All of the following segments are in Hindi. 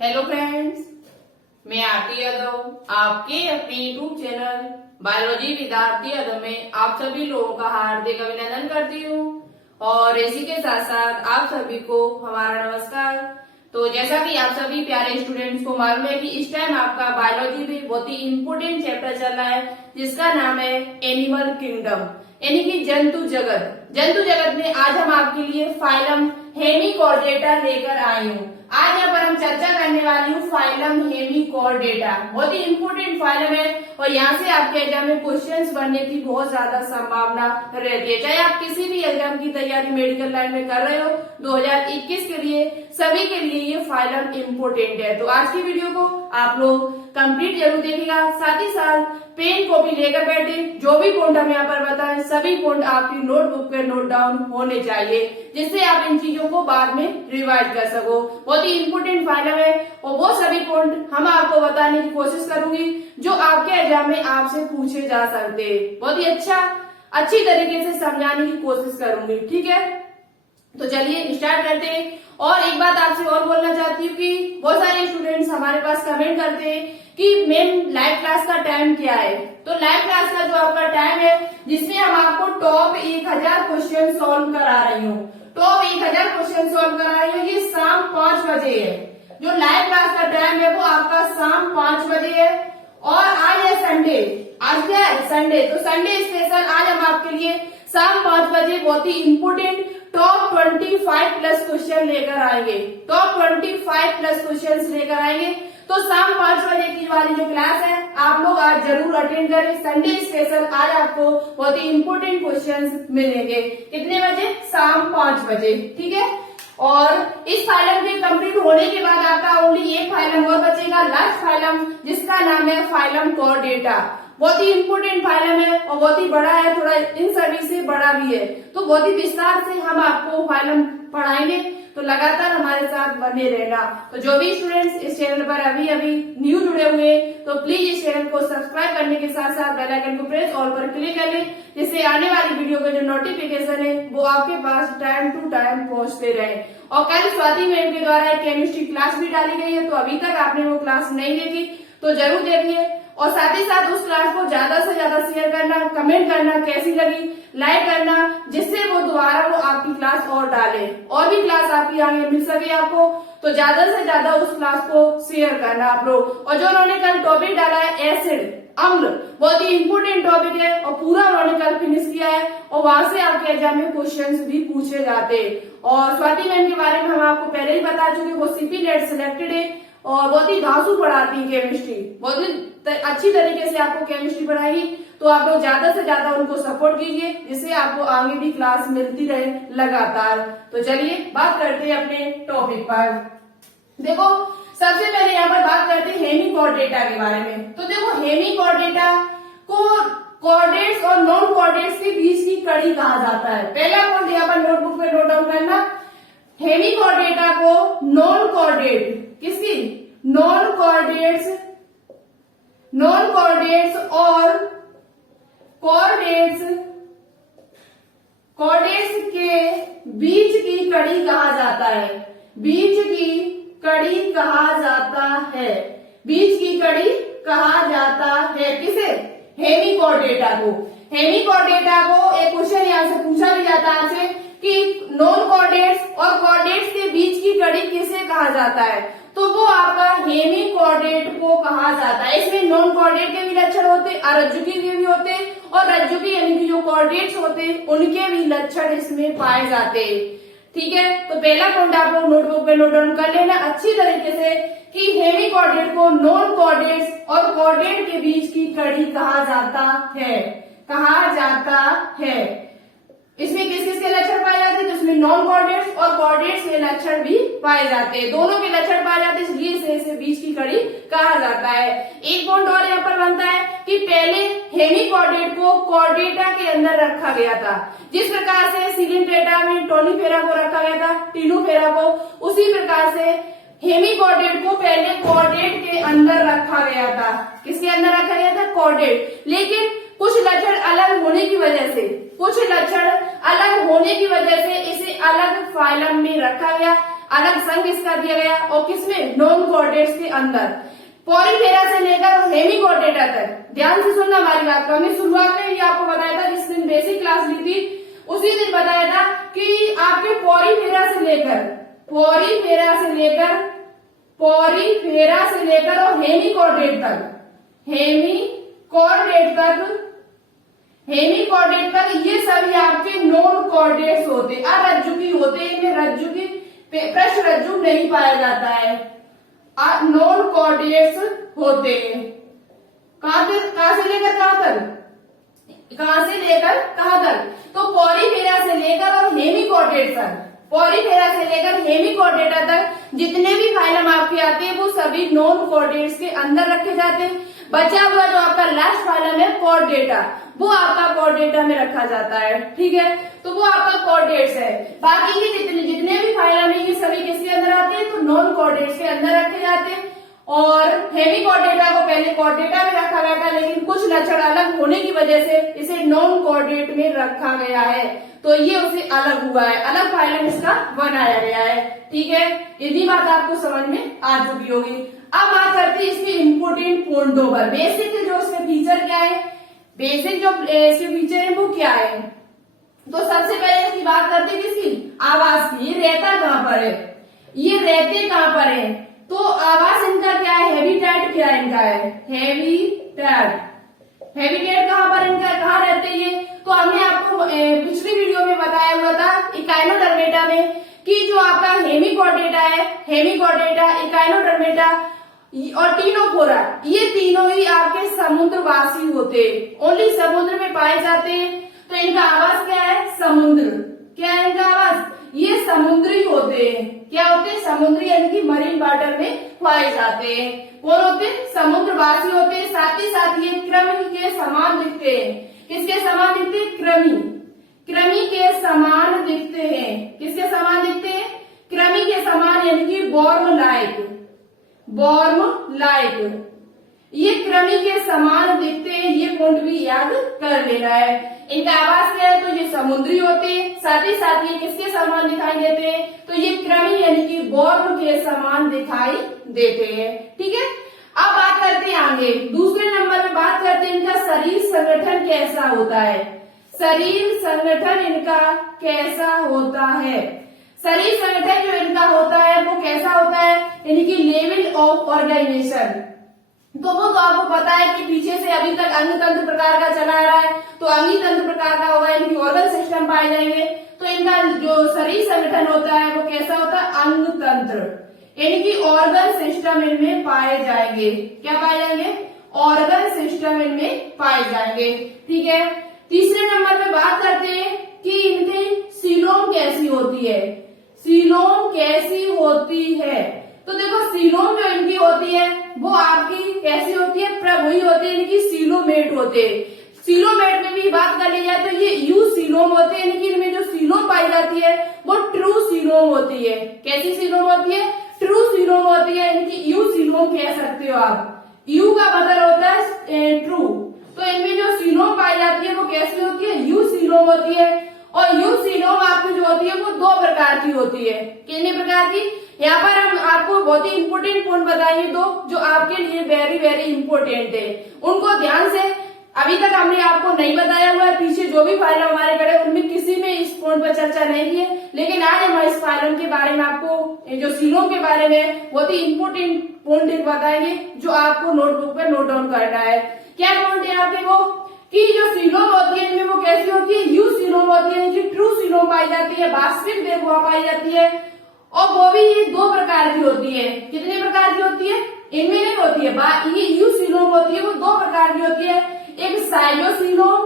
हेलो फ्रेंड्स, मैं आरती यादव आपके अपने यूट्यूब चैनल बायोलॉजी विद्यार्थी यादव में आप सभी लोगों का हार्दिक अभिनंदन करती हूँ और इसी के साथ साथ आप सभी को हमारा नमस्कार। तो जैसा कि आप सभी प्यारे स्टूडेंट्स को मालूम है कि इस टाइम आपका बायोलॉजी में बहुत ही इम्पोर्टेंट चैप्टर चल रहा है जिसका नाम है एनिमल किंगडम यानी कि जंतु जगत। जंतु जगत में आज हम आपके लिए फाइलम हेमिकॉर्डेटा लेकर आई हूँ। आज यहाँ पर हम चर्चा करने वाली हूँ फाइलम हेमिकॉर्डेटा। बहुत ही इम्पोर्टेंट फाइलम है और यहाँ से आपके एग्जाम में क्वेश्चंस बनने की बहुत ज्यादा संभावना रहती है। चाहे आप किसी भी एग्जाम की तैयारी मेडिकल लाइन में कर रहे हो 2021 के लिए, सभी के लिए ये फाइलम इम्पोर्टेंट है। तो आज की वीडियो को आप लोग कंप्लीट जरूर देखिएगा, साथ ही साथ पेन कॉपी लेकर बैठे। जो भी पॉइंट हम यहाँ पर बताएं सभी पॉइंट आपकी नोटबुक पे नोट डाउन होने चाहिए जिससे आप इन चीजों को बाद में रिवाइज कर सको। बहुत ही इम्पोर्टेंट फाइलम है और वो सभी पॉइंट हम आपको बताने की कोशिश करूंगी जो आपके एग्जाम में आपसे पूछे जा सकते हैं। बहुत ही अच्छी तरीके से समझाने की कोशिश करूंगी, ठीक है। तो चलिए स्टार्ट करते हैं। और एक बात आपसे और बोलना चाहती हूँ कि बहुत सारे स्टूडेंट्स हमारे पास कमेंट करते हैं कि मैम लाइव क्लास का टाइम क्या है। तो लाइव क्लास का जो आपका टाइम है जिसमें हम आपको टॉप 1000 क्वेश्चन सॉल्व करा रही हूँ, टॉप 1000 क्वेश्चन सॉल्व करा रही हूँ, ये शाम 5 बजे है। जो लाइव क्लास का टाइम है वो आपका शाम 5 बजे है। और आज है संडे, आज क्या है संडे, तो संडे स्पेशल आज हम आपके लिए शाम 5 बजे बहुत ही इम्पोर्टेंट टॉप 25 प्लस क्वेश्चन लेकर आएंगे। टॉप 25 प्लस क्वेश्चन लेकर आएंगे। तो शाम 5 बजे की वाली जो क्लास है आप लोग आज जरूर अटेंड करें। संडे स्पेशल आज आपको बहुत ही इम्पोर्टेंट क्वेश्चंस मिलेंगे। कितने बजे? शाम 5 बजे, ठीक है। और इस फाइलम के कंप्लीट होने के बाद आपका ओनली एक फाइलम और बचेगा, लास्ट फाइलम, जिसका नाम है फाइलम कॉर्डेटा। बहुत ही इम्पोर्टेंट फाइलम है और बहुत ही बड़ा है, थोड़ा इन सभी से बड़ा भी है। तो बहुत ही विस्तार से हम आपको फाइलम पढ़ाएंगे, तो लगातार हमारे साथ बने रहना। तो जो भी स्टूडेंट्स इस चैनल पर अभी न्यू जुड़े हुए तो प्लीज इस चैनल को सब्सक्राइब करने के साथ साथ बेल आइकन को प्रेस ऑल पर क्लिक कर लें जिससे आने वाली वीडियो का जो नोटिफिकेशन है वो आपके पास टाइम टू टाइम पहुंचते रहे। और कल स्वाति मैम के द्वारा एक केमिस्ट्री क्लास भी डाली गई है, तो अभी तक आपने वो क्लास नहीं देखी तो जरूर देखिए। और साथ ही साथ उस क्लास को ज्यादा से ज्यादा शेयर करना, कमेंट करना, कैसी लगी लाइक करना, जिससे वो दोबारा वो आपकी क्लास और डाले और भी क्लास आपकी आगे मिल सके आपको। तो ज्यादा से ज्यादा उस क्लास को शेयर करना आप लोग। और जो उन्होंने कल टॉपिक डाला है एसिड, अम्ल, बहुत ही इम्पोर्टेंट टॉपिक है और पूरा उन्होंने कल फिनिश किया है और वहां से आपके एग्जाम में क्वेश्चंस भी पूछे जाते हैं। और स्वाति मैम के बारे में हम आपको पहले ही बता चुके, वो सीपी नेट सिलेक्टेड है और बहुत ही धांसू पढ़ाती है केमिस्ट्री, बहुत ही अच्छी तरीके से आपको केमिस्ट्री पढ़ाएगी। तो आप लोग ज्यादा से ज्यादा उनको सपोर्ट कीजिए जिससे आपको आगे भी क्लास मिलती रहे लगातार। तो चलिए बात करते हैं अपने टॉपिक पर। देखो सबसे पहले यहाँ पर बात करते हैं हेमिकॉर्डेटा के बारे में। तो देखो हेमिकॉर्डेटा को कॉर्डेट्स और नॉन कॉर्डेट्स के बीच की कड़ी कहा जाता है। पहला पॉइंट यहाँ पर नोटबुक में नोट डाउन करना, हेमिकॉर्डेटा को नॉन कॉर्डेट, किसकी? नॉन कॉर्डेट्स और कॉर्डेट्स के बीच की कड़ी कहा जाता है। बीच की कड़ी कहा जाता है, बीच की कड़ी कहा जाता है किसे? हेमिकॉर्डेटा को। हेमिकॉर्डेटा को एक क्वेश्चन यहाँ से पूछा भी जाता है आपसे कि नॉन कॉर्डेट्स और कॉर्डेट्स के बीच की कड़ी किसे कहा जाता है, तो वो आपका हेमिकॉर्डेट को कहा जाता है। इसमें नॉन कॉर्डेट के भी लक्षण होते, अरज्जुकी के भी होते और रज्जुकी यानी कि जो कॉर्डेट्स होते उनके भी लक्षण इसमें पाए जाते, ठीक है। तो पहला पॉइंट आप लोग नोटबुक पे नोट डाउन कर लेना अच्छी तरीके से कि हेमिकॉर्डेट को नॉन कॉर्डेट्स और कॉर्डेट के बीच की कड़ी कहा जाता है, कहा जाता है। इसमें किस किस के लक्षण पाए जाते हैं? जिसमें नॉन कॉर्डेट्स और कॉर्डेट्स के लक्षण भी पाए जाते हैं, दोनों के लक्षण पाए जाते हैं, इसलिए इसे बीच की कड़ी कहा जाता है। एक पॉइंट और यहाँ पर बनता है कि पहले हेमिकॉर्डेट को कॉर्डेटा के अंदर रखा गया था, जिस प्रकार से सिलिंड्रेटा में टोनीफेरा को रखा गया था, टीनूफेरा को, उसी प्रकार से हेमिकॉर्डेट को पहले कॉर्डेट के अंदर रखा गया था। किसके अंदर रखा गया था? कॉर्डेट। लेकिन कुछ लक्षण अलग होने की वजह से इसे अलग फाइलम में रखा गया। अलग संघ इसका दिया गया और किसमें, नॉन कोऑर्डिनेट्स के अंदर। पॉलीफेरा से लेकर हेमिकोर्डेटा तक, ध्यान से सुनना हमारी बात को। हमने शुरुआत में भी आपको बताया था, जिस दिन बेसिक क्लास ली थी उसी दिन बताया था कि आपके पॉलीफेरा से लेकर और हेमिकोर्डेट तक ये सभी आपके नॉन कोऑर्डिनेट्स होते, अरज्जुकी होते, इनमें रज्जु की पृष्ठ रज्जु नहीं पाया जाता है, नॉन कोऑर्डिनेट्स होते हैं। कहां से लेकर कहां तक, तो पॉलीफेरा से लेकर और हेमिकोर्डेटा तक जितने भी फाइलम आपके आते हैं वो सभी नॉन कोऑर्डिनेट्स के अंदर रखे जाते हैं। बचा हुआ जो आपका लास्ट फाइलम है कोऑर्डिनेटा, वो आपका कोऑर्डिनेटा में रखा जाता है, ठीक है, तो वो आपका कोऑर्डिनेट्स है। बाकी के जितने भी फाइलम है ये सभी किसके अंदर आते हैं, तो नॉन कोऑर्डिनेट्स के अंदर रखे जाते हैं। और हेमिकोर्डेटा को पहले कोऑर्डिनेटा में रखा गया था, लेकिन कुछ लक्षण अलग होने की वजह से इसे नॉन कोऑर्डिनेट में रखा गया है, तो ये उसे अलग हुआ है, अलग फाइलम इसका बनाया गया है, ठीक है। इतनी बात आपको समझ में आ चुकी होगी। अब बात करते हैं इसके इम्पोर्टेंट पॉइंटों पर। बेसिक जो इसके फीचर क्या है, बेसिक जो इसके फीचर है वो क्या है, तो सबसे पहले इसकी बात करते हैं किसकी, आवास की। ये रहता कहां पर है, ये रहते कहां पर है, तो आवास इनका क्या है, हैबिटेट क्या इनका है, हैबिटेट कहां पर इनका, कहां रहते ये, तो हमने आपको पिछली वीडियो में बताया हुआ था इकाइनोडर्मेटा में कि जो आपका हेमिकोर्डेटा है, इकाइनोडर्मेटा और टीनोफोरा, ये तीनों ही आपके समुद्रवासी होते, ओनली समुद्र में पाए जाते हैं। तो इनका आवास क्या है, समुद्र। क्या है इनका आवास, ये समुद्री होते हैं। क्या होते हैं, समुद्री, यानी कि मरीन वाटर में पाए जाते हैं। कौन होते हैं, समुद्रवासी होते हैं। साथ ही साथ ये कृमि के समान दिखते हैं। किसके समान दिखते हैं, कृमि के समान दिखते हैं। किसके समान दिखते हैं, कृमि के समान, यानी कि बॉर्म लाइक ये कृमि के समान दिखते हैं। ये पॉइंट भी याद कर लेना है। इनका आवास क्या है, तो ये समुद्री होते हैं। साथ ही साथ ये किसके समान दिखाई देते हैं, तो ये कृमि यानी कि बॉर्म के समान दिखाई देते हैं, ठीक है। अब बात करते हैं आगे, दूसरे नंबर पे बात करते हैं इनका शरीर संगठन कैसा होता है। शरीर संगठन इनका कैसा होता है, शरीर संगठन जो इनका होता है वो कैसा होता है, यानी कि लेवल ऑफ ऑर्गेनाइजेशन। तो वो तो आपको पता है कि पीछे से अभी तक अंग तंत्र प्रकार का चला आ रहा है, तो अंगी तंत्र प्रकार का होगा, यानी कि ऑर्गन सिस्टम पाए जाएंगे। तो इनका जो शरीर संगठन होता है वो कैसा होता है, अंग तंत्र, यानी कि ऑर्गन सिस्टम इनमें पाए जाएंगे। क्या पाए जाएंगे, ऑर्गन सिस्टम इनमें पाए जाएंगे, ठीक है। तीसरे नंबर पे बात करते हैं कि इनकी सीलोम कैसी होती है, सीलोम कैसी होती है। तो देखो सीलोम जो इनकी होती है वो आपकी कैसी होती है, प्रभुई होती है, इनकी सीलोमेट होते हैं। सीलोमेट में भी बात कर ली जाए तो ये यू सीलोम होते हैं, यानी कि इनमें जो सीलोम पाई जाती है वो ट्रू सीलोम होती है। कैसी सीलोम होती है, ट्रू सीलोम होती है, यानी कि यू सीलोम कह सकते हो आप। यू का मतलब होता है ट्रू, तो इनमें जो सीलोम पाई जाती है वो कैसी होती है, यू सीलोम होती है। और यू सीलोम आपकी जो होती है वो दो प्रकार की होती है। कितने प्रकार की, यहाँ पर हम आपको बहुत ही इंपोर्टेंट पॉइंट बताएंगे दो, जो आपके लिए वेरी वेरी इंपोर्टेंट है, उनको ध्यान से। अभी तक हमने आपको नहीं बताया हुआ है, पीछे जो भी फाइल हमारे पड़े उनमें किसी में इस पॉइंट पर चर्चा नहीं की है, लेकिन आज हम इस फाइलम के बारे में आपको जो सीलोम के बारे में बहुत ही इंपोर्टेंट पॉइंट बताएंगे, जो आपको नोटबुक पर नोट डाउन करना है। क्या पॉइंट है आपके वो, कि जो सीलोम होती है इनमें वो कैसी होती है, यू सीलोम होती है, ट्रू सीलोम पाई जाती है, वास्तविक वेब पाई जाती है। और वो भी ये दो प्रकार की होती है। कितने प्रकार की होती है, इनमें नहीं होती है, ये यू सीलोम होती है वो दो प्रकार की होती है। एक साइजोसीलोम,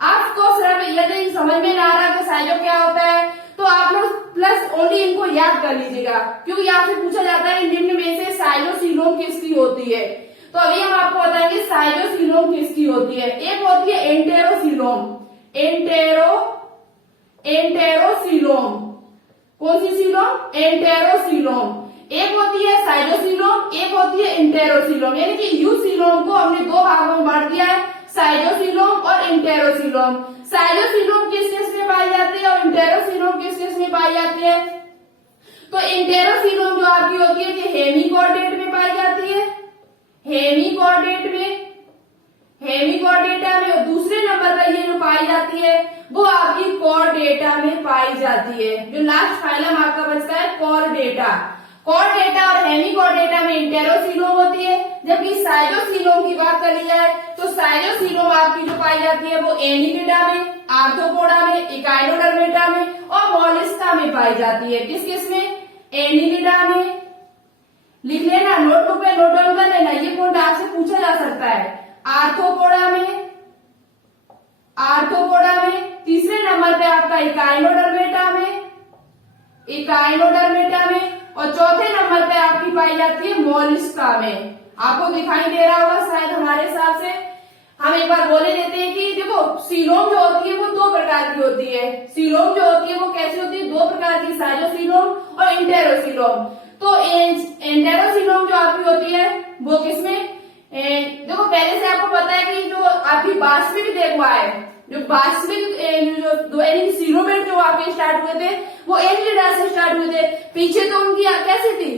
आपको सिर्फ यदि समझ में ना आ रहा कि साइजो क्या होता है तो आप लोग प्लस ओनली इनको याद कर लीजिएगा, क्योंकि आपसे पूछा जाता है निम्न में से साइजोसीलोम किसकी होती है। तो अभी हम आपको बताएंगे साइजोसीलोम किसकी होती है। एक होती है एंटेरोसीलोम, एंटेरोसीलोम, कौन सी सीलोम, एंटेरोसीलोम। एक होती है साइजोसीलोम, एक होती है एंटेरोसीलोम, यानी कि यू सीलोम को हमने दो भागों में बांट दिया है, साइजोसीलोम और एंटेरोसीलोम। साइजोसीलोम किस किस में पाई जाती है और इंटेरोसीलोम किस किस में पाई जाती है? तो इंटेरोसीलोम जो आपकी होती है ये हेमिकॉर्डेट में पाई जाती है, हेमिकॉर्डेट में, हेमिकॉर्डेटा में। और दूसरे नंबर पर ये जो पाई जाती है वो आपकी कॉर्डेटा में पाई जाती है। जो लास्ट फाइलम आपका बचता है कॉर्डेटा, कॉर्डेटा और हेमिकॉर्डेटा में इंटेरोसीलोम होती है। जबकि साइलोसीलोम की बात कर ली जाए तो साइलोसीलोम आपकी जो पाई जाती है वो एनिलिडा में, आर्थ्रोपोडा में, इकाइनोडर्मेटा में और मोलस्का में पाई जाती है। किस किस में? एनिलिडा में। लिख लेना, नोटबुक पे नोट डाउन कर लेना, ये पॉइंट आपसे पूछा जा सकता है। आर्थ्रोपोडा में, आर्थ्रोपोडा में। तीसरे नंबर पे आपका इकाइनोडर्मेटा में, इकाइनोडर्मेटा में। और चौथे नंबर पे आपकी पाई जाती है मोलस्का में। आपको दिखाई दे रहा होगा शायद हमारे हिसाब से। हम एक बार बोले देते हैं कि देखो सीलोम जो होती है वो दो प्रकार की होती है। सीलोम जो होती है वो कैसी होती है? दो प्रकार की, साइलोसीलोम और इंटेरोसीलोम। तो इंटेरोसीलोम जो आपकी होती है वो किसमें? देखो पहले से आपको पता है कि जो आपकी वास्तविक देखवा है, जो वास्तविक जो सीलोमेट जो आपके स्टार्ट हुए थे वो एनिलिडा से स्टार्ट हुए थे। पीछे तो उनकी कैसी थी?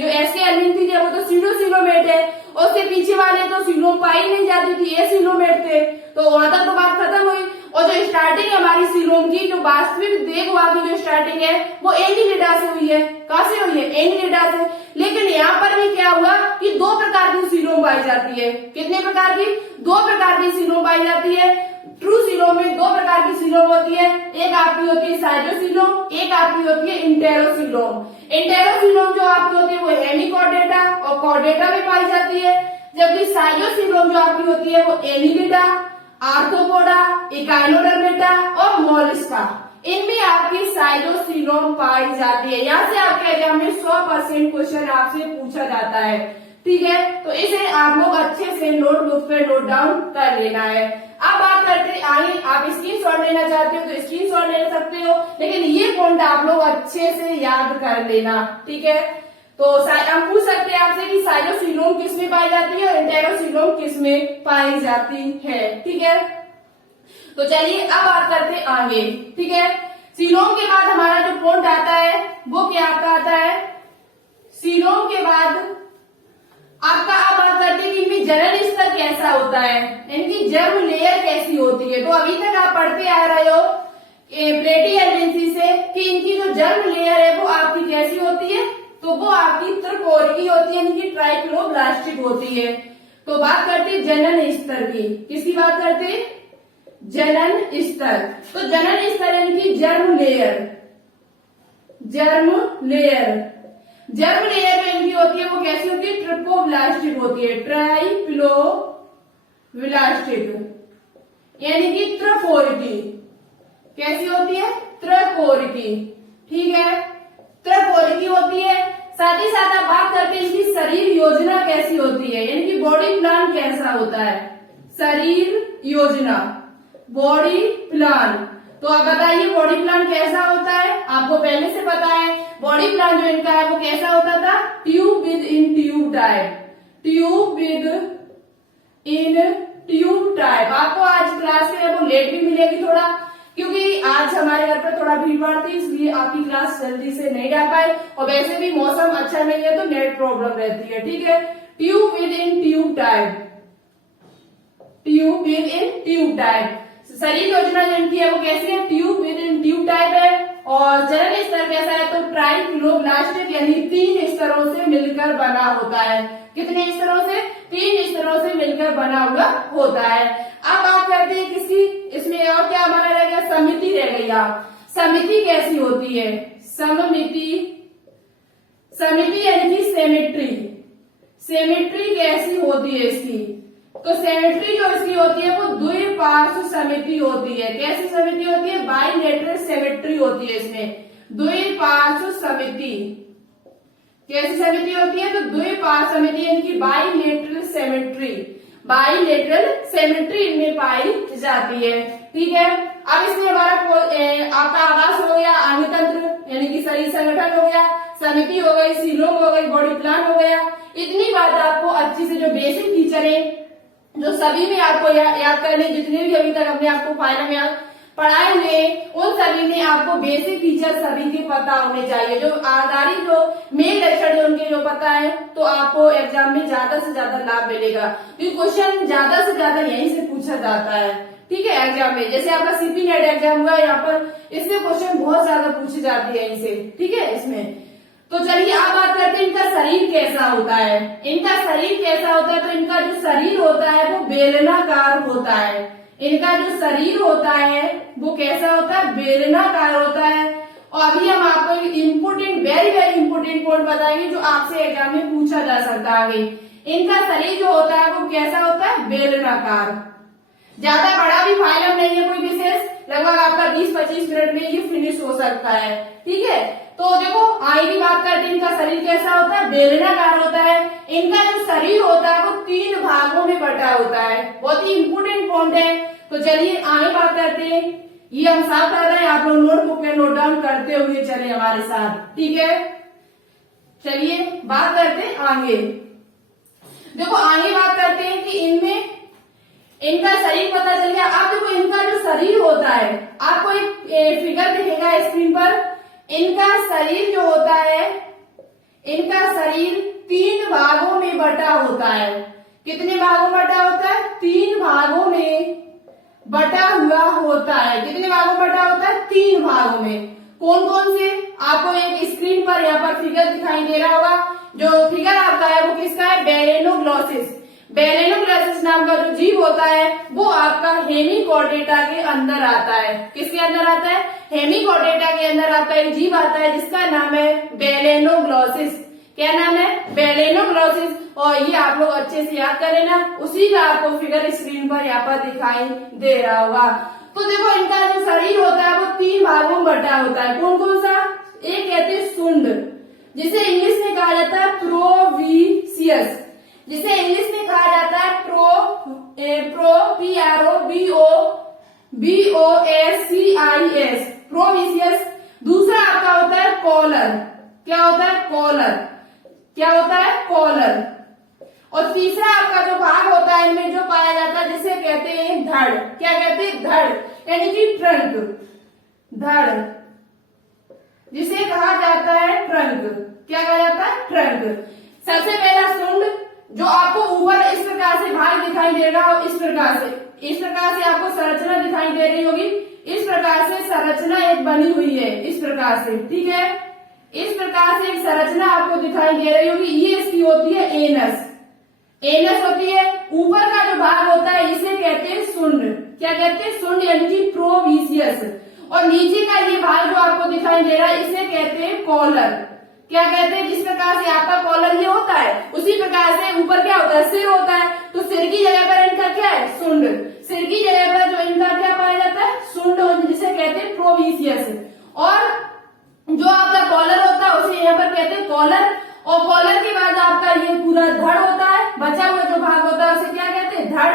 जो एसके एल्विन थी वो तो सीलोमेट है, और उससे पीछे वाले तो सीलोम पाई नहीं जाती थी, ये सीलोमेट थे। तो वहां तक तो बात खत्म हुई। और जो स्टार्टिंग है हमारी सीलोम की, जो वास्तविक देखवा की जो स्टार्टिंग है वो एनिलिडा से हुई है। कहां से हुई है? एनिलिडा से। लेकिन यहाँ पर भी क्या हुआ कि दो प्रकार की सीलोम पाई जाती है। कितने प्रकार की? दो प्रकार की सीलोम पाई जाती है। ट्रू सीलोम में दो प्रकार की सीलोम होती है, एक आपकी होती है साइलोसीलोम, एक आपकी होती है इंटेरोसीलोम। इंटेरोसीलोम जो आपकी होती है वो हेमिकॉर्डेटा और कॉर्डेटा में पाई जाती है। जबकि साइलोसीलोम जो आपकी होती है वो एनिलिडा, आर्थ्रोपोडा, इकाइनोडर्मेटा और मोलस्का, इनमें आपकी साइलोसीलोम पाई जाती है। यहाँ से आपके एग्जाम में 100% क्वेश्चन आपसे पूछा जाता है। ठीक है, तो इसे आप लोग अच्छे से नोटबुक पे नोट डाउन कर लेना है। अब बात करते आगे, आप स्क्रीनशॉट लेना चाहते हो तो स्क्रीनशॉट ले सकते हो, लेकिन ये पॉइंट आप लोग अच्छे से याद कर लेना। ठीक है, तो हम पूछ सकते हैं आपसे कि साइलोसीलोम किस में पाई जाती है और इंटेरोसीलोम किस में पाई जाती है। ठीक है, तो चलिए अब बात करते हैं आगे। ठीक है, सीलोम के बाद हमारा जो पॉइंट आता है वो क्या आपका आता है? सीलोम के बाद आपका आप बात करते हैं कि इनमें जनन स्तर कैसा होता है, इनकी जर्म लेयर कैसी होती है। तो अभी तक आप पढ़ते आ रहे हो प्लेटिहेल्मिन्थेस से कि इनकी जो जर्म लेयर है वो आपकी कैसी होती है? तो वो आपकी त्रिकोणीय होती है, इनकी ट्राइक्लोब्लास्टिक होती है। तो बात करते हैं जनन स्तर की। किसकी बात करते हैं? जनन स्तर। तो जनन स्तर इनकी germ layer, germ layer, germ layer जो इनकी होती है वो कैसी होती है? ट्रिप्लोब्लास्टिक होती है, ट्राइप्लोब्लास्टिक, यानी कि त्रिकोणीय। कैसी होती है? त्रिकोणीय। ठीक है, त्रिकोणीय होती है। साथ ही साथ आप बात करते हैं इनकी शरीर योजना कैसी होती है, यानी कि बॉडी प्लान कैसा होता है? शरीर योजना, बॉडी प्लान। तो आप बताइए बॉडी प्लान कैसा होता है? आपको पहले से पता है बॉडी प्लान जो इनका है वो कैसा होता था? Tube with in tube type, tube with in tube type. आपको आज क्लास के वो लेट भी मिलेगी थोड़ा, क्योंकि आज हमारे घर पर थोड़ा भीड़ भाड़ थी, इसलिए आपकी क्लास जल्दी से नहीं डाल पाए। और वैसे भी मौसम अच्छा नहीं है तो नेट प्रॉब्लम रहती है। ठीक है, tube with in tube type, tube with in tube type. शरीर योजना जिनकी है वो कैसी है? Tube with in tube type है। और जनन स्तर कैसा है? तो ट्राइक्लोब्लास्टिक, यानी 3 स्तरों से मिलकर बना होता है। कितने स्तरों से? 3 स्तरों से मिलकर बना हुआ होता है। अब बात करते हैं किसकी, इसमें और क्या बना रह गया? समिति रह गई। समिति कैसी होती है? सममिति, समिति यानी कि सेमेट्री, सेमेट्री कैसी होती है इसकी? तो सेमेट्री जो इसकी होती है वो द्विपार्श्व समिति होती है। कैसी समिति होती है? बाइलेटरल सेमेट्री होती है इसमें, द्विपार्श्व समिति। कैसी समिति होती है? तो द्विपार्श्व समिति, इनकी बाइलेटरल सेमेट्री, बाइलेटरल सेमेट्री इनमें पाई जाती है। ठीक है, अब इसमें हमारा आपका आवास हो गया, अंगतंत्र यानी कि शरीर संगठन हो गया, समिति हो गई, सीलोम हो गई, बॉडी प्लान हो गया। इतनी बात आपको अच्छी से जो बेसिक फीचर है जो सभी में आपको याद करने, जितने भी अभी तक हमने आपको फाइल में पढ़ाए हुए उन सभी ने आपको बेसिक फीचर सभी के पता होने चाहिए। जो आधारित जो मेन लक्षण जो उनके जो पता है तो आपको एग्जाम में ज्यादा से ज्यादा लाभ मिलेगा, क्योंकि क्वेश्चन ज्यादा से ज्यादा यहीं से पूछा जाता है। ठीक है, एग्जाम में जैसे आपका सीपी नेट एग्जाम हुआ, यहाँ पर इससे क्वेश्चन बहुत ज्यादा पूछे जाते हैं यहीं से। ठीक है, इसमें तो चलिए आप बात करते हैं इनका शरीर कैसा होता है। इनका शरीर कैसा होता है, तो इनका जो शरीर होता है वो बेलनाकार होता है। इनका जो शरीर होता है वो कैसा होता है, बेलनाकार होता है। और अभी हम आपको important very very important point बताएंगे जो आपसे एग्जाम में पूछा जा सकता है आगे। इनका शरीर जो होता है वो कैसा होता है, बेलनाकार। ज्यादा बड़ा भी फाइलम नहीं है कोई विशेष, लगभग आपका 20-25 मिनट में ये फिनिश हो सकता है। ठीक है, तो देखो आगे की बात करते हैं, इनका शरीर कैसा होता है, बेलनाकार होता है। इनका जो शरीर होता है वो 3 भागों में बटा होता है, बहुत ही इंपोर्टेंट पॉइंट है। तो चलिए आगे बात करते हैं, ये हम साथ कर रहे हैं, आप लोग नोटबुक में नोट डाउन करते हुए चले हमारे साथ। ठीक है, चलिए बात करते हैं आगे। देखो आगे बात करते हैं कि इनमें इनका शरीर पता चल गया। अब देखो इनका जो शरीर होता है, आपको एक फिगर दिखेगा स्क्रीन पर। इनका शरीर जो होता है, इनका शरीर 3 भागों में बटा होता है। कितने भागों में बटा होता है, 3 भागों में बटा हुआ होता है। कितने भागों में बटा होता है, 3 भागों में। कौन कौन से, आपको एक स्क्रीन पर यहाँ पर फिगर दिखाई दे रहा होगा। जो फिगर आता है वो किसका है, बेलेनोग्लॉसिस। बेलेनोग्लॉसिस नाम का जो जीव होता है वो आपका हेमिकोर्डेटा के अंदर आता है। किसके अंदर आता है, हेमिकोर्डेटा के अंदर आपका एक जीव आता है जिसका नाम है बेलेनोग्लॉसिस। क्या नाम है, बेलेनोग्लॉसिस। और ये आप लोग अच्छे से याद कर लेना, उसी का आपको फिगर स्क्रीन पर यहाँ पर दिखाई दे रहा होगा। तो देखो इनका जो शरीर होता है वो 3 भागों में बटा होता है। कौन कौन सा, एक कहते हैं सुंड, जिसे इंग्लिश में कहा जाता है प्रोविसियस, जिसे इंग्लिश में कहा जाता है PROVISCIS, प्रोविसियस। दूसरा आपका होता है कॉलर। क्या होता है, कॉलर। क्या होता है, कॉलर। और तीसरा आपका जो भाग होता है इनमें जो पाया जाता है जिसे कहते हैं धड़। क्या कहते हैं, धड़, यानी कि ट्रंक। धड़, जिसे कहा जाता है ट्रंक। क्या कहा जाता है, ट्रंक। सबसे पहला सुंड, जो आपको ऊपर इस प्रकार से भाग दिखाई देगा, इस प्रकार से आपको संरचना दिखाई दे रही होगी। इस प्रकार से संरचना एक बनी हुई है, इस प्रकार से। ठीक है, इस प्रकार से एक संरचना आपको दिखाई दे रही होगी। ये इसकी होती है एनस। एनस होती है। ऊपर का जो भाग होता है इसे कहते हैं सुंड। क्या कहते हैं, सुंड, यानी कि प्रोविसियस। और नीचे का ये भाग जो आपको दिखाई दे रहा है इसे कहते हैं कॉलर। क्या कहते हैं, जिस प्रकार से आपका कॉलर ये होता है उसी प्रकार से ऊपर क्या होता है, सिर होता है। तो सिर की जगह पर इनका क्या है, सुंड। सिर की जगह पर जो इनका क्या पाया जाता है, सुंड, जिसे कहते हैं प्रोविसियस। और जो आपका कॉलर होता है उसे यहाँ पर कहते हैं कॉलर। और कॉलर के बाद आपका ये पूरा धड़ होता है, बचा हुआ जो भाग होता है उसे क्या कहते हैं, धड़।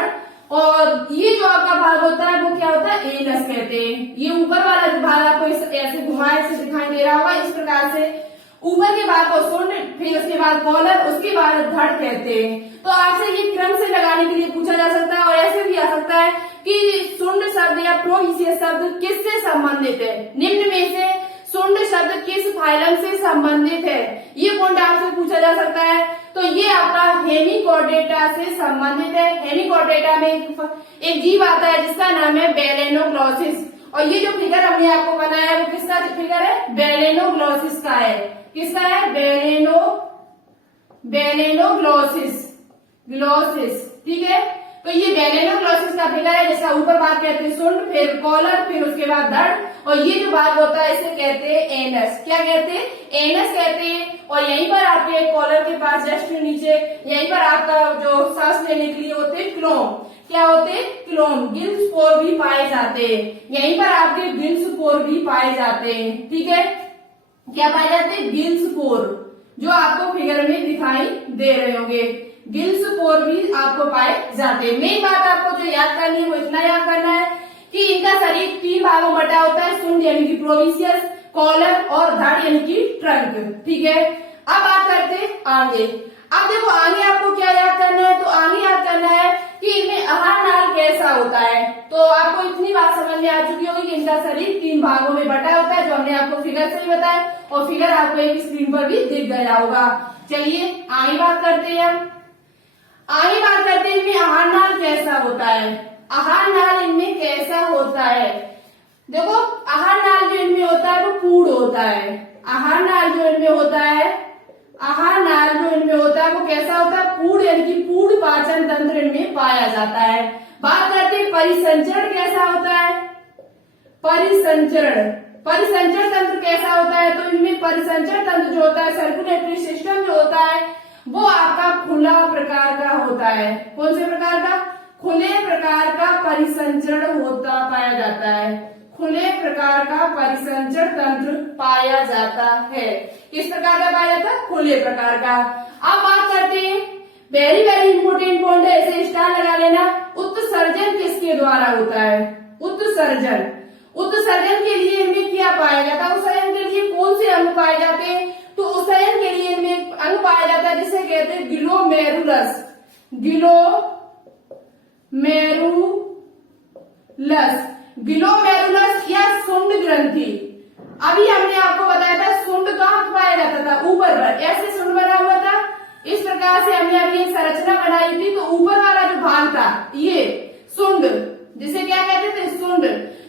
और ये जो आपका भाग होता है वो क्या होता है, एनस कहते हैं। ये ऊपर वाला जो भाग आपको ऐसे घुमाए से दिखाई दे रहा होगा, इस प्रकार से ऊपर के भाग को सुंड, फिर उसके बाद कॉलर, उसके बाद धड़ कहते हैं। तो आपसे ये क्रम से लगाने के लिए पूछा जा सकता है। और ऐसे भी आ सकता है कि सुंड शब्द या प्रोविसियस शब्द किससे संबंधित है, निम्न में से सुंड शब्द किस फाइलम से संबंधित है, ये पॉइंट आपसे पूछा जा सकता है। तो ये आपका हेमिकोर्डेटा से संबंधित है। हेमिकोर्डेटा में एक जीव आता है जिसका नाम है बेलेनोग्लॉसिस। और ये जो फिगर हमने आपको बनाया है वो किसका फिगर है, बेलेनोग्लॉसिस का है। किसका है, बेलेनोग्लॉसिस, ग्लॉसिस। ठीक है, तो ये बेलेनोग्लॉसिस का फिगर है, जिसका ऊपर भाग कहते हैं सुंड, फिर कॉलर, फिर उसके बाद धड़। और ये जो भाग होता है इसे कहते हैं एनस। क्या कहते हैं, एनस कहते हैं। और यहीं पर आपके कॉलर के पास जस्ट नीचे यहीं पर आपका जो सांस लेने के लिए होते हैं क्लोम। क्या होते हैं, क्लोम। गिल्स स्पोर भी पाए जाते हैं, यहीं पर आपके गिल्स स्पोर भी पाए जाते हैं। ठीक है, क्या पाए जाते हैं, गिल्स स्पोर, जो आपको फिगर में दिखाई दे रहे होंगे। गिल्स स्पोर भी आपको पाए जाते हैं। मेन बात आपको जो याद करनी है वो इतना याद करना है कि इनका शरीर 3 भागों में बटा होता है, सुंड यानी कि प्रोविसियस, कॉलर और धड़ यानी कि ट्रंक। ठीक है, अब बात करते हैं आगे। अब देखो आगे आपको क्या याद करना है, तो आगे याद करना है कि इनमें आहार नाल कैसा होता है। तो आपको इतनी बात समझ में आ चुकी होगी कि इनका शरीर 3 भागों में बटा होता है, जो हमने आपको फिगर से भी बताया और फिगर आपको एक स्क्रीन पर भी दिख गया होगा। चलिए आगे बात करते हैं। आगे बात करते हैं इनमें आहार नाल कैसा होता है। आहार नाल इनमें कैसा होता है, देखो आहार नाल जो इनमें होता है वो पूर्ण होता है। आहार नाल जो इनमें होता है, आहार नाल जो इनमें होता है वो कैसा होता है, पूर्ण, यानी कि पूर्ण पाचन तंत्र इनमें पाया जाता है। बात करते हैं परिसंचरण कैसा होता है। परिसंचरण, परिसंचरण तंत्र कैसा होता है, तो इनमें परिसंचरण तंत्र जो होता है, सर्कुलेटरी सिस्टम जो होता है वो आपका खुला प्रकार का होता है। कौन से प्रकार का, खुले प्रकार का परिसंचरण होता पाया जाता है। खुले प्रकार का परिसंचरण तंत्र पाया जाता है। किस प्रकार का पाया जाता है, खुले प्रकार का। अब बात करते हैं, वेरी वेरी इंपोर्टेंट पॉइंट है, ऐसे स्टार लगा लेना। उत्सर्जन किसके द्वारा होता है, उत्सर्जन। उत्सर्जन के लिए इनमें क्या पाया जाता है, उत्सर्जन के लिए कौन से अंग पाए जाते हैं, तो उत्सर्जन के लिए इनमें अंग पाया जाता है जिसे कहते हैं ग्लोमेरुलस। ग्लोमेरुलस या सुंड ग्रंथि। अभी हमने आपको बताया था सुंड कहाँ पाया जाता था, ऊपर पर, ऐसे सुंड बना हुआ था। इस प्रकार से हमने अभी एक संरचना बनाई थी, तो ऊपर वाला जो भाग था ये सुंड, जिसे क्या कहते थे, सुंड।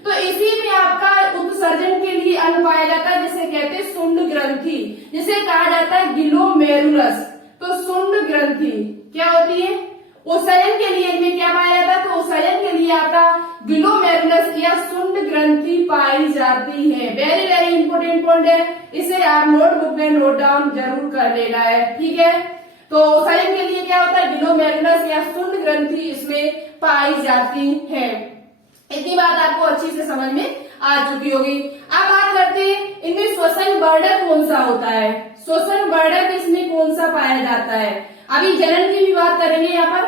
तो इसी में आपका उत्सर्जन के लिए अंग पाया जाता है जिसे कहते हैं सुंड ग्रंथि, जिसे कहा जाता है ग्लोमेरुलस। तो सुंड ग्रंथि क्या होती है, उत्सर्जन के लिए इनमें क्या पाया जाता है, तो उत्सर्जन के लिए आपका ग्लोमेरुलस या सुंड ग्रंथि पाई जाती है। वेरी वेरी इंपोर्टेंट पॉइंट है, इसे आप नोटबुक में नोट डाउन जरूर कर लेना है, ठीक है। तो उत्सर्जन के लिए क्या होता है, ग्लोमेरुलस या सुंड ग्रंथि इसमें पाई जाती है। इतनी बात आपको अच्छी से समझ में आ चुकी होगी। अब बात करते हैं इनमें श्वसन वर्धक कौन सा होता है। श्वसन वर्धक इसमें कौन सा पाया जाता है। अभी जनन की भी बात करेंगे यहाँ पर,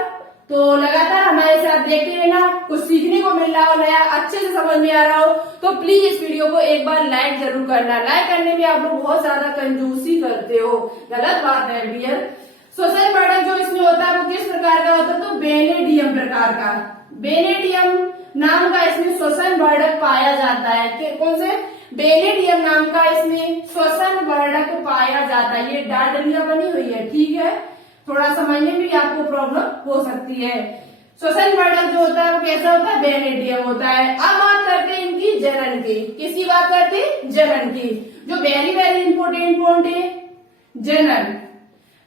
तो लगातार हमारे साथ देखते रहना, कुछ सीखने को मिल रहा हो, नया अच्छे से समझ में आ रहा हो, तो प्लीज इस वीडियो को एक बार लाइक जरूर करना। लाइक करने में आप लोग बहुत ज्यादा कंजूसी करते हो, गलत बात है डियर। श्वसन वर्धक जो इसमें होता है वो किस प्रकार का होता है, तो बेनेडियम प्रकार का, बेनेडियम नाम का इसमें श्वसन वर्धक पाया जाता है। कौन से, बेनेडियम नाम का इसमें श्वसन वर्धक पाया जाता है। ये डायडलिया बनी हुई है, ठीक है, थोड़ा समझने में भी आपको प्रॉब्लम हो सकती है। श्वसन वर्धक जो होता है वो कैसा होता है, बेनेडियम होता है। अब बात करते हैं इनकी जनन की, किसकी बात करते हैं, जनन की, जो वेरी वेरी इंपोर्टेंट पॉइंट है, जनन।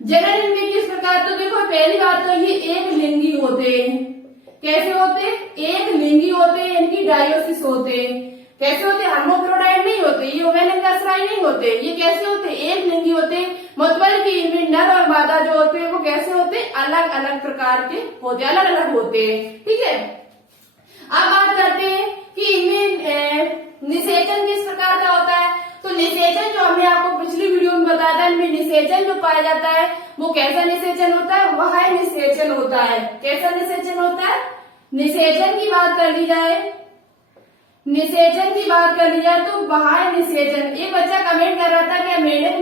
जनन इनमें किस प्रकार, तो देखो पहली बात तो ये एक लिंगी होते हैं। कैसे होते, एक लिंगी होते, इनकी डायोसिस होते। कैसे होते, हर्माफ्रोडाइट नहीं होते, ये उभयलिंगाश्रयी नहीं होते। ये कैसे होते, एक लिंगी होते, मतलब कि इनमें नर और मादा जो होते हैं वो कैसे होते, अलग अलग प्रकार के होते, अलग अलग होते हैं, ठीक है। अब बात करते हैं कि इनमें निषेचन किस प्रकार का होता है। तो निषेचन जो हमने आपको पिछली वीडियो में बताया था, इनमें निषेचन जो पाया जाता है वो कैसा निषेचन होता है, वह निषेचन होता है। कैसा निषेचन होता है, निषेचन की बात कर ली जाए, निषेचन की बात कर ली जाए तो बाह्य निषेचन। एक बच्चा कमेंट कर रहा था कि मेढक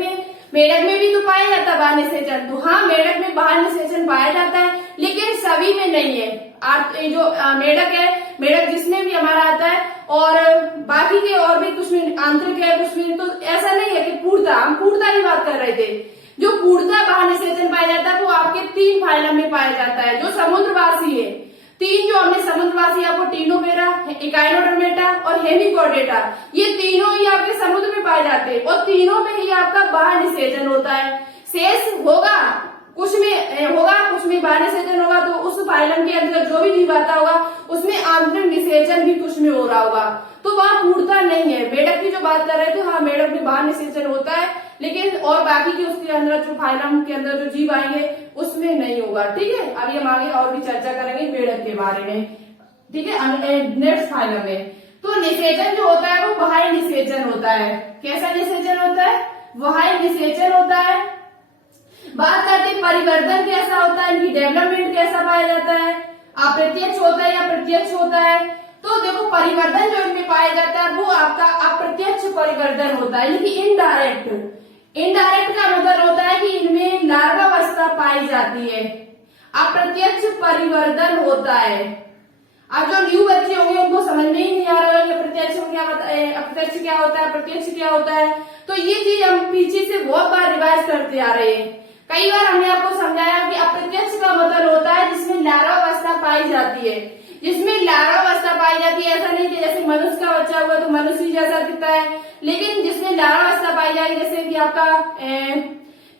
में भी तो पाया जाता है बाह्य निषेचन। तो हाँ, मेढक में बाह्य निषेचन पाया जाता है, लेकिन सभी में नहीं है। जो मेढक है, मेढक जिसमें भी हमारा आता है, और बाकी के और भी कुछ में आंतरिक है, कुछ में, तो ऐसा नहीं है कि पूर्णता, हम पूर्णता की बात कर रहे थे। जो पूर्णता बाह्य निषेचन पाया जाता है वो आपके 3 फाइलम में पाया जाता है, जो समुद्रवासी है। 3 जो हमने समुद्रवासी आपको टीनोमेरा, इकाइनोडर्मेटा और हेमिकोडेटा, ये तीनों ही आपके समुद्र में पाए जाते हैं, और तीनों में ही आपका बाह्य निषेचन होता है। शेष होगा कुछ में होगा, कुछ में बाह्य निषेचन होगा, तो उस फाइलम के अंदर जो भी जीव आता होगा उसमें आंतरिक निषेचन भी कुछ में हो रहा होगा, तो वहाँ पूर्णता नहीं है। मेढक की जो बात कर रहे थे, हाँ मेढक में बाह्य निषेचन होता है, लेकिन और बाकी के उसके अंदर जो फाइलम के अंदर जो जीव आएंगे उसमें नहीं होगा, ठीक है। अभी हम आगे और भी चर्चा करेंगे मेढक के बारे में, ठीक है, नेक्स्ट फाइलम में। तो निषेचन जो होता है वो बाह्य निषेचन होता है। कैसा निषेचन होता है, बाह्य निषेचन होता है। बात करते हैं परिवर्धन कैसा होता है, इनकी डेवलपमेंट कैसा पाया जाता है, अप्रत्यक्ष होता है या प्रत्यक्ष होता है। तो देखो परिवर्धन जो इनमें पाया जाता है वो आपका अप्रत्यक्ष परिवर्धन होता है, यानी कि इनडायरेक्ट। इनडायरेक्ट का मतलब होता है कि इनमें लार्वावस्था पाई जाती है। अप्रत्यक्ष परिवर्धन होता है, अब जो न्यू बच्चे होंगे उनको समझ में ही नहीं आ रहा है प्रत्यक्ष क्या होता है, अप्रत्यक्ष क्या होता है, प्रत्यक्ष क्या होता है। तो ये चीज हम पीछे से बहुत बार रिवाइज करते आ रहे हैं। कई बार हमने आपको समझाया कि अप्रत्यक्ष का मतलब होता है जिसमें लार्वावस्था पाई जाती है, जिसमें लार्वावस्था पाई जाती है। ऐसा नहीं कि जैसे मनुष्य का बच्चा हुआ तो मनुष्य ही जैसा दिखता है, लेकिन जिसमें लार्वावस्था पाई जाएगी, जैसे कि आपका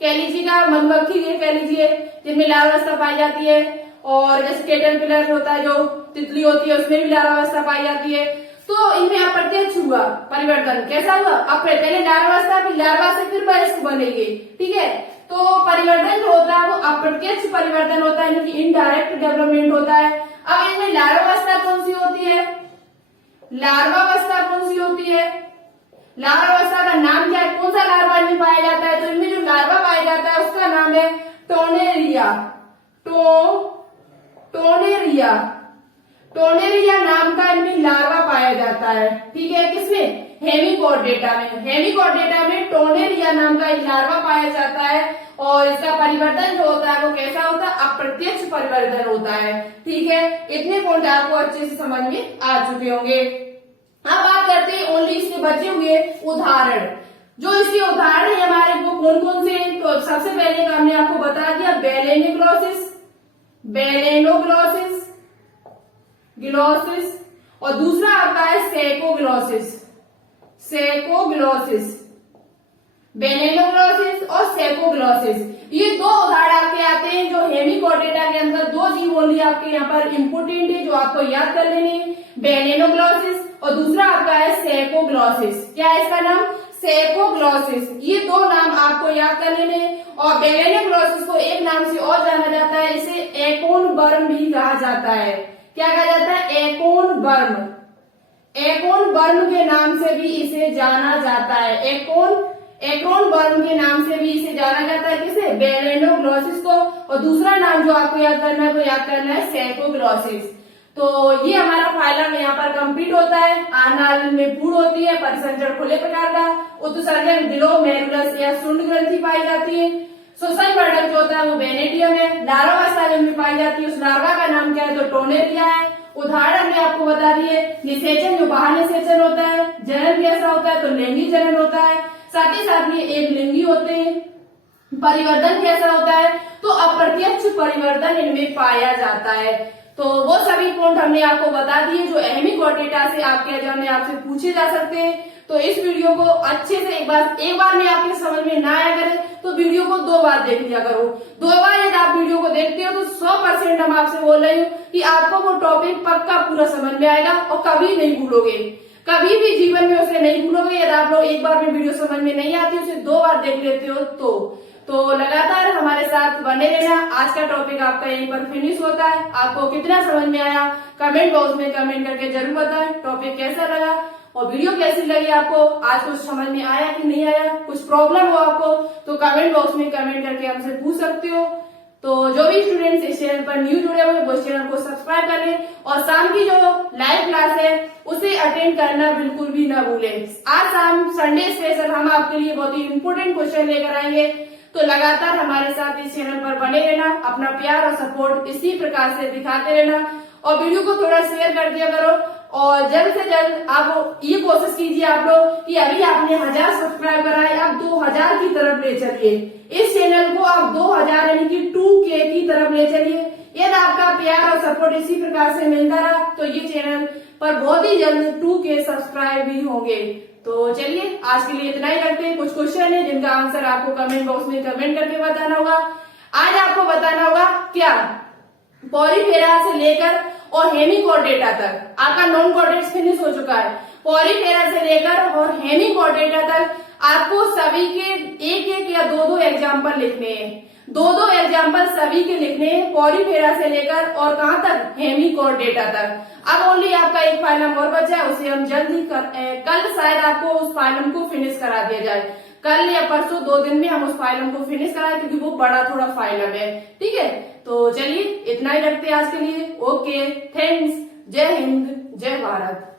कह लीजिए का मधुमक्खी कह लीजिए, जिनमें लार्वावस्था पाई जाती है, और जैसे कैटरपिलर होता है, जो तितली होती है, उसमें भी लार्वावस्था पाई जाती है। तो इनमें अप्रत्यक्ष हुआ परिवर्तन। कैसा हुआ? पहले लार्वावस्था, फिर लार्वा से फिर वयस्क बनेगी, ठीक है। तो परिवर्तन जो होता है वो अप्रत्यक्ष परिवर्तन होता है, यानी कि इनडायरेक्ट डेवलपमेंट होता है। अब इनमें लार्वावस्था कौन सी होती है? लार्वावस्था कौन सी होती है? लार्वावस्था का नाम क्या है? कौन सा लार्वा इनमें पाया जाता है? तो इनमें जो लार्वा पाया जाता है उसका नाम है टोनेरिया। टोनेरिया, टोनेरिया नाम का इनमें लार्वा पाया जाता है, ठीक है। किसमें? हेमिकोर्डेटा में। हेमिकोर्डेटा में टोनेरिया नाम का एक लार्वा पाया जाता है, और इसका परिवर्तन जो होता है वो कैसा होता है? अप्रत्यक्ष परिवर्तन होता है, ठीक है। इतने पॉइंट आपको अच्छे से समझ में आ चुके होंगे। अब बात करते हैं ओनली इसके बचे हुए उदाहरण। जो इसके उदाहरण है हमारे, वो कौन कौन से हैं? तो सबसे पहले हमने आपको बता दिया बेलेनोग्लोसिस, बेलेनोग्लोसिस, ग्लोसिस, और दूसरा आपका है सेकोग्लोसिस, सेकोग्लोसिस, बेलेनोग्लोसिस और सेकोग्लोसिस। ये दो उदाहरण आपके आते हैं जो हेमिकोर्डेटा के अंदर दो जीव ओनली आपके यहाँ पर इम्पोर्टेंट है, जो आपको याद कर लेने हैं। बेलेनोग्लोसिस और दूसरा आपका है सेकोग्लोसिस। क्या है इसका नाम? सेकोग्लोसिस। ये दो नाम आपको याद कर लेने हैं। और बेलेनोग्लोसिस को एक नाम से और जाना जाता है, इसे एकोन वर्म भी कहा जाता है। क्या कहा जाता है? एकोन वर्म। एकोन वर्म के नाम से भी इसे जाना जाता है। एकोन वर्म के नाम से भी इसे जाना जाता है। किसे? बेलेनोग्लोसिस को। और दूसरा नाम जो आपको याद करना है वो याद करना है सेकोग्लोसिस। तो ये हमारा फाइलम यहाँ पर कंप्लीट होता है। आनाल में पूर्ण होती है, परिसंचरण खुले प्रकार का, उत्सर्जन ग्लोमेरुलस या सुंड ग्रंथि पाई जाती है। श्वसन वर्धक जो होता है वो वेनेडियम है। लार्वावस्था जिनमें पाई जाती है उस लार्वा का नाम क्या है? तो टोनेरिया है। उदाहरण में आपको बता दिए। निषेचन जो बाहर निषेचन होता है, जनन कैसा होता है? तो लैंगिक जनन होता है। साथ ही साथ ये एक लिंगी होते हैं। परिवर्तन कैसा होता है? तो अप्रत्यक्ष परिवर्तन इनमें पाया जाता है। तो वो सभी पॉइंट हमने आपको बता दिए जो हेमिकोर्डेटा से आपके एग्जाम में आपसे पूछे जा सकते हैं। तो इस वीडियो को अच्छे से एक बार में आपके समझ में ना आया करे तो वीडियो को 2 बार देख लिया करो। 2 बार यदि आप वीडियो को देखते हो तो 100% हम आपसे बोल रहे हूँ कि आपको वो टॉपिक पक्का पूरा समझ में आएगा और कभी नहीं भूलोगे, कभी भी जीवन में उसे नहीं भूलोगे। यदि आप लोग एक बार में वीडियो समझ में नहीं आती उसे 2 बार देख लेते हो तो लगातार हमारे साथ बने रहना। आज का टॉपिक आपका यहीं पर फिनिश होता है। आपको कितना समझ में आया कमेंट बॉक्स में कमेंट करके जरूर बताएं। टॉपिक कैसा लगा और वीडियो कैसी लगी आपको, आज कुछ समझ में आया कि नहीं आया, कुछ प्रॉब्लम हो आपको तो कमेंट बॉक्स में कमेंट करके हमसे पूछ सकते हो। तो जो भी स्टूडेंट्स इस चैनल पर न्यू जुड़े हुए वो इस चैनल को सब्सक्राइब कर लें और शाम की जो लाइव क्लास है उसे अटेंड करना बिल्कुल भी ना भूलें। आज शाम संडे स्पेशल हम आपके लिए बहुत ही इंपोर्टेंट क्वेश्चन लेकर आएंगे। तो लगातार हमारे साथ इस चैनल पर बने रहना, अपना प्यार और सपोर्ट इसी प्रकार से दिखाते रहना और वीडियो को थोड़ा शेयर कर दिया करो। और जल्द से जल्द आप ये कोशिश कीजिए आप लोग कि अभी आपने 1000 सब्सक्राइब कराए, आप 2000 की तरफ ले चलिए। इस चैनल को आप 2000 यानी कि 2K की तरफ ले चलिए। यदि आपका प्यार और सपोर्ट इसी प्रकार से मिलता रहा तो ये चैनल पर बहुत ही जल्द 2K सब्सक्राइब भी होंगे। तो चलिए आज के लिए इतना ही रखते हैं। कुछ क्वेश्चन है जिनका आंसर आपको कमेंट बॉक्स में कमेंट करके बताना होगा। आज आपको बताना होगा क्या पॉलीफेरा से लेकर और हेमिकोर्डेटा तक। आपका नॉन कॉर्डेट्स फिनिश हो चुका है। पॉलीफेरा से लेकर और हेमिकोर्डेटा तक आपको सभी के एक या दो एग्जाम्पल लिखने हैं। 2 एग्जाम्पल सभी के लिखने हैं, पॉलीफेरा से लेकर और कहां तक? हेमिकोर्डेटा तक। अब ओनली आपका एक फाइलम और बचा है, उसे हम जल्दी कल शायद आपको उस फाइलम को फिनिश करा दिया जाए। कल या परसों 2 दिन में हम उस फाइलम को फिनिश कराएं क्योंकि वो बड़ा थोड़ा फाइलम है, ठीक है। तो चलिए इतना ही रखते हैं आज के लिए। Okay, thanks. जय हिंद, जय भारत।